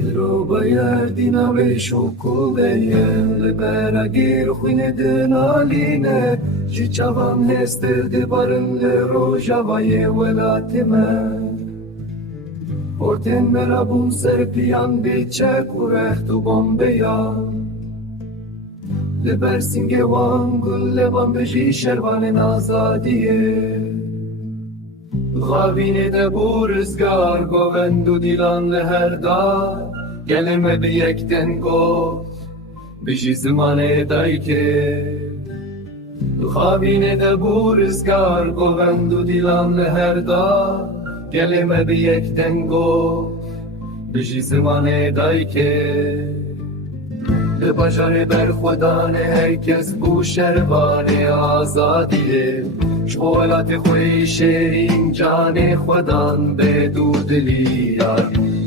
رو باید نوش و کوبه لبرگیر خوین دنالینه جی چوام هستر دبارن رو جوای ولات من پورتن مرابون سر پیان بیچک و رخت و بمبیان لبر سینگ وان گل لبان بجی شروان آزادیه خوابین دبور ازگار گوند و دیلان لهر دار گلمه به یک دن گفت بجی زمان دای که خوابین دبور ازگار گوند و دیلان لهر دار گلمه به یک دن گفت بجی زمان دای که لباجار بر خودان هر کس بو شروان آزادیه شغلات خوی شیرین جان خودان به دودلی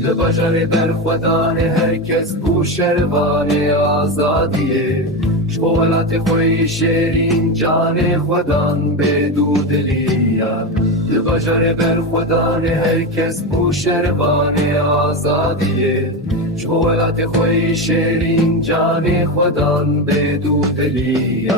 لباجار بر خودان هر کس بو شروان آزادیه شغلات خوی شیرین جان خودان به دودلی لباجار بر خودان هر کس بو شروان آزادیه شغلات خوی شیرین جان خودان به دودلی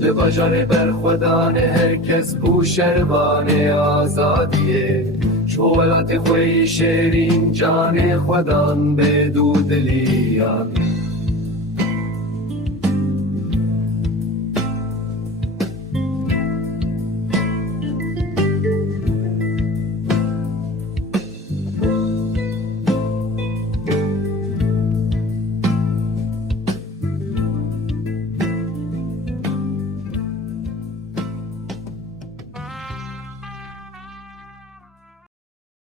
لباجار بر خودان هر کس بو شروان آزادیه شغلات خوی شیرین جان خودان به دودلی